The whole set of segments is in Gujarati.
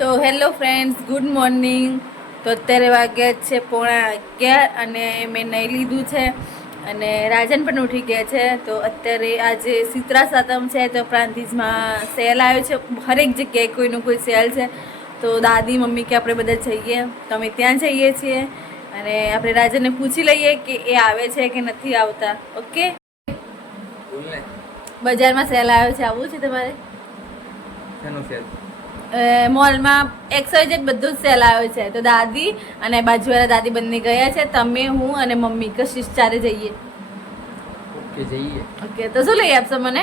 તો હેલો ફ્રેન્ડ્સ, ગુડ મોર્નિંગ. તો અત્યારે વાગ્યા છે 11:30 અને મેં નહીં લીધું છે અને રાજન પણ ઉઠી ગયા છે. તો અત્યારે આજે શીતળા સાતમ છે તો પ્રાંતિજમાં સેલ આવ્યો છે. હરેક જગ્યાએ કોઈનું કોઈ સેલ છે. તો દાદી મમ્મી કે આપણે બધા જઈએ તો અમે ત્યાં જઈએ છીએ અને આપણે રાજનને પૂછી લઈએ કે એ આવે છે કે નથી આવતા. ઓકે, બજારમાં સેલ આવ્યો છે, આવવું છે તમારે? શેનો સેલ? મોલમાં XYZ બધું જ સેલ આવ્યો છે. તો દાદી અને બાજુવાળા દાદી બંને ગયા છે. તમે, હું અને મમ્મી કશિશ ચારે જઈએ. ઓકે, જઈએ. ઓકે, તો શું લઈ આપશો મને?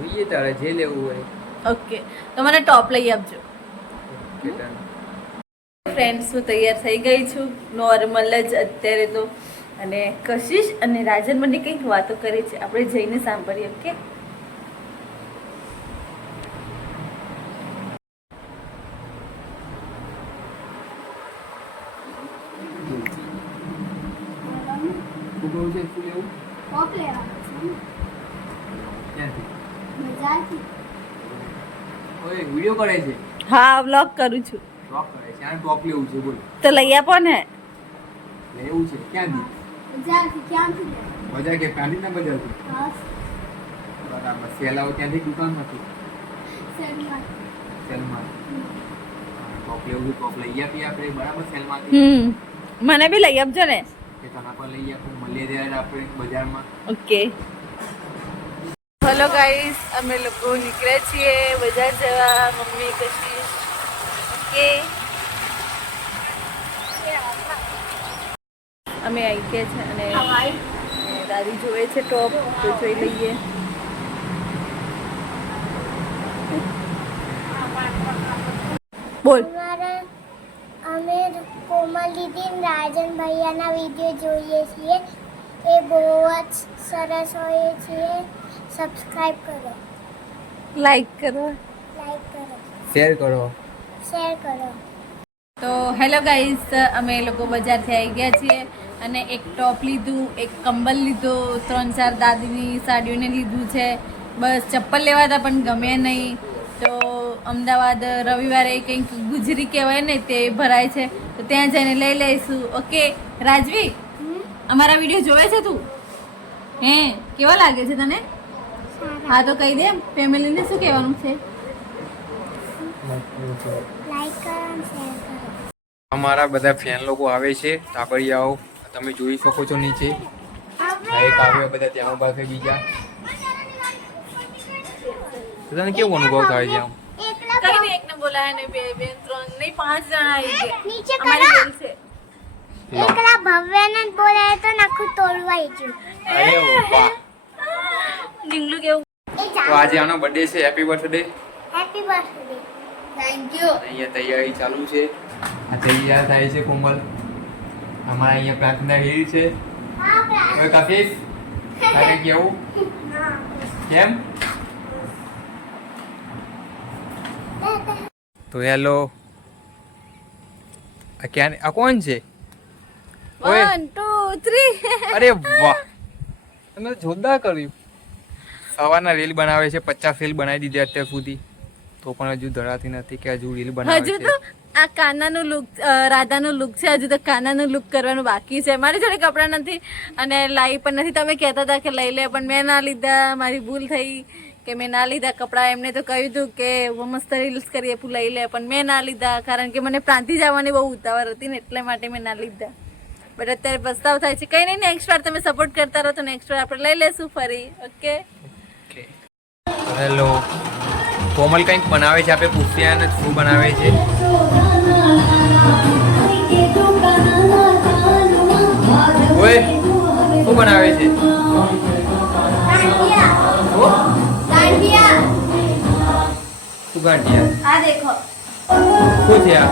જોઈએ તારે જે લેવું હોય. ઓકે, તો મને ટોપ લઈ આપજો. Okay done. ફ્રેન્ડ્સ, હું તૈયાર થઈ ગઈ છું નોર્મલ જ અત્યારે તો. અને કશિશ અને રાજન મને કંઈક વાતો કરે છે, આપણે જઈને સાંભળીએ. ઓકે, શું છે? શું લેવું? ટોપ લેવા છે. ક્યાંથી? બજારથી. ઓય, વિડિયો કરે છે. હા, વ્લોગ કરું છું. શોખ કરે છે. આને ટોપ લેવું છે, બોલ. તો લઈ આપો ને. લેવું છે. ક્યાંથી? બજારથી. ક્યાંથી લેવા? બજાર કે કાંડીના બજારથી? હા, બરાબર. સેલ આવો ત્યાંથી દુકાનમાંથી? સેલમાં. સેલમાં. ટોપ લેવું છે, ટોપ લઈ આપીએ આપણે, બરાબર, સેલમાંથી. મને બી લઈ આપજો ને. કે તને પણ લઈ આપું, મળીએ ત્યારે આપણે બજારમાં. ઓકે, હેલો ગાઈસ, અમે લોકો નીકળ્યા છીએ બજાર જવા, મમ્મી કશિશ. ઓકે, અમે આવી ગયા છે અને દાદી જોવે છે ટોપ, તો જોઈ લઈએ. બોલ. અમે કોમલ દીદી અને રાજન ભૈયાના વિડીયો જોઈએ છીએ. એ બહુ જ સરસ હોય છે. સબસ્ક્રાઇબ કરો, લાઈક કરો. લાઈક કરો, શેર કરો. શેર કરો. તો હેલો ગાઈસ, અમે લોકો બજારથી આવી ગયા છીએ અને એક ટોપ લીધું, એક કંબલ લીધું, 3-4 દાદીની સાડીઓને લીધું છે. બસ ચપ્પલ લેવા હતા પણ ગમે નહીં. તો અમદાવાદ રવિવારે કંઈક ગુજરી કહેવાય ને તે ભરાય છે, તો ત્યાં જઈને લઈ લઈશું. ઓકે રાજવી, અમારા વિડીયો જોવે છે તું? હે, કેવા લાગે છે તને? હા, તો કહી દે ફેમિલીને શું કહેવાનું છે. લાઈક કરો અને શેર કરો. અમારા બધા ફેન લોકો આવે છે, તાબડિયાઓ તમે જોઈ શકો છો નીચે. આ એક આવ્યો, બધા તેનો પાસે બીજા. તને કેવો અનુભવ થાય છે આમ? કઈ નહીં, એકને બોલાય ને 2, 3 નહીં 5 જણા આવી ગયા. નીચે અમારી બેલ છે. એકલા ભવ્યને જ બોલાય તો નાખું તોડવાઈ ગયું. અરે વાહ. ઢીંગલું કેવું. તો આજે આનો બર્થડે છે. Happy birthday. Happy birthday. Thank you. અહીંયા તૈયારી ચાલુ છે. આ તૈયાર થાય છે કોમલ. અમારા અહીંયા પ્રાર્થના હીર છે. હવે કશિશ તારે કેવું? કેમ? તો હેલો. આ ક્યાં? આ કોણ છે? 1 2 3. અરે વાહ, તમે જોરદાર કર્યું. સવારના રીલ બનાવે છે. 50 રીલ બનાવી દીધી અત્યાર સુધી, તો પણ હજુ ધરાતી નથી કે હજુ રીલ બનાવે હજુ છે. તો આ કાનાનું લુક, રાધાનું લુક છે. હજુ તો કાનાનું લુક કરવાનું બાકી છે. મારી જોડે કપડાં નથી અને લાવી પણ નથી. તમે કહેતા હતા કે લઈ લે, પણ મેં ના લીધા. મારી ભૂલ થઈ કે મેં ના લીધા કપડાં. એમને તો કહ્યું હતું કે મસ્ત રીલ્સ કરીએ તું લઈ લે, પણ મેં ના લીધા કારણ કે મને પ્રાંતિ જવાની બહુ ઉતાવળ હતી ને, એટલે માટે મેં ના લીધા. બટ અત્યારે પસ્તાવ થાય છે. કંઈ નહીં, નેક્સ્ટ વાર તમે સપોર્ટ કરતા રહો તો નેક્સ્ટ વાર આપણે લઈ લેશું ફરી. Okay, hello. કોમલ કંઈક બનાવે છે, આપણે પૂછીએ અને શું બનાવે છે. ઓય, શું બનાવે છે? શું ગાંઠિયા? આ દેખો. શું છે આ?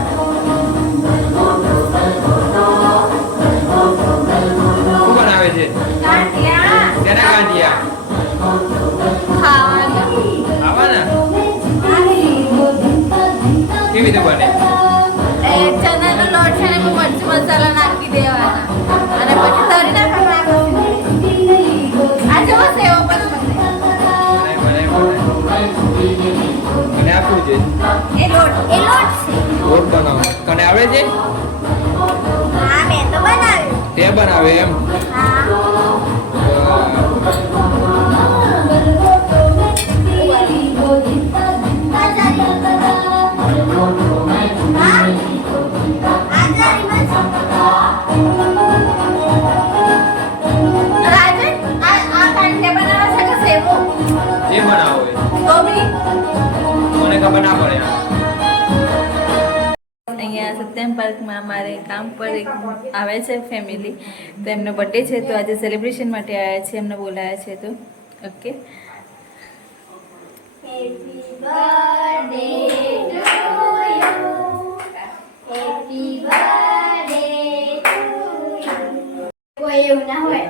શું બનાવે છે? કેના ગાંઠિયા? ખાવાના? કેવી રીતે બને? ચણાનો લોટ છે ને એમાં મરચું મસાલા નાખી દેવાના અને પછી તળી નાખવાના. આ જો સેવ પણ બને. અને આ શું છે એ લોટ છે રોટ બનાવો તને આવડે છે હા મેં તો બનાવ્યું તે બનાવે એમ હા રાજન આ કાંઠે બનાવે છે કે સેવો એ બનાવો તો બી મને ખબર ના પડે અહીંયા સત્યમ પાર્કમાં અમારે કામ પર એક આવે છે ફેમિલી તો એમનો બર્થડે છે તો આજે સેલિબ્રેશન માટે આવ્યા છે એમને બોલાયા છે તો okay happy birthday to you happy birthday to you કોઈ એવું ના હોય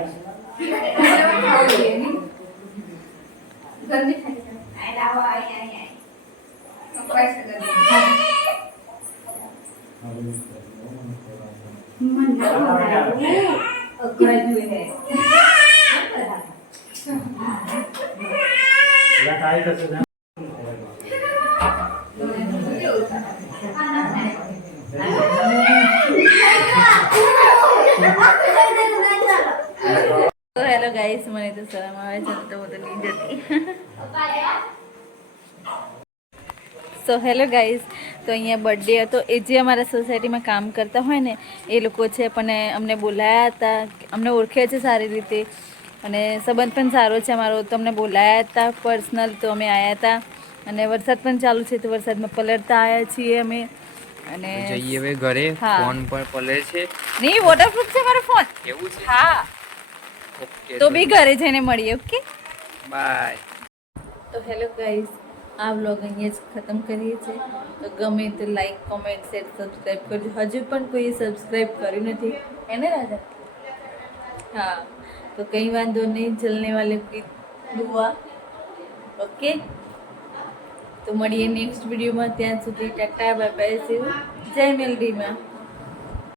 તો હેલો ગાઈસ મને તો શરમ આવે છે તો હું તો નહીં જતી સો હેલો ગાઈસ તો અહીંયા બર્થડે હતો એ જે અમારા સોસાયટીમાં કામ કરતા હોય ને એ લોકો છે પણ અમને બોલાયા હતા અમને ઓળખે છે સારી રીતે અને સંબંધ પણ સારો છે અમારો તો અમને બોલાયા હતા પર્સનલ તો અમે આવ્યા હતા અને વરસાદ પણ ચાલુ છે તો વરસાદમાં પલળતા આવ્યા છીએ અમે અને જઈએ હવે ઘરે હા. ફોન પર પલે છે નહીં વોટરપ્રૂફ છે મારો ફોન એવું છે હા ઓકે તો બી ઘરે જઈને મળીએ ઓકે બાય તો હેલો ગાઈઝ આ વ્લોગ અહીંયા જ ખતમ કરીએ છીએ તો ગમે તો લાઈક કોમેન્ટ શેર સબસ્ક્રાઈબ કરજો હજુ પણ કોઈએ સબસ્ક્રાઈબ કર્યું નથી એને રાજા હા તો કંઈ વાંધો નહીં ચલને વાલે કી દુઆ ઓકે તો મળીએ નેક્સ્ટ વિડીયોમાં ત્યાં સુધી ટાટા બાય બાય જય મેલડીમાં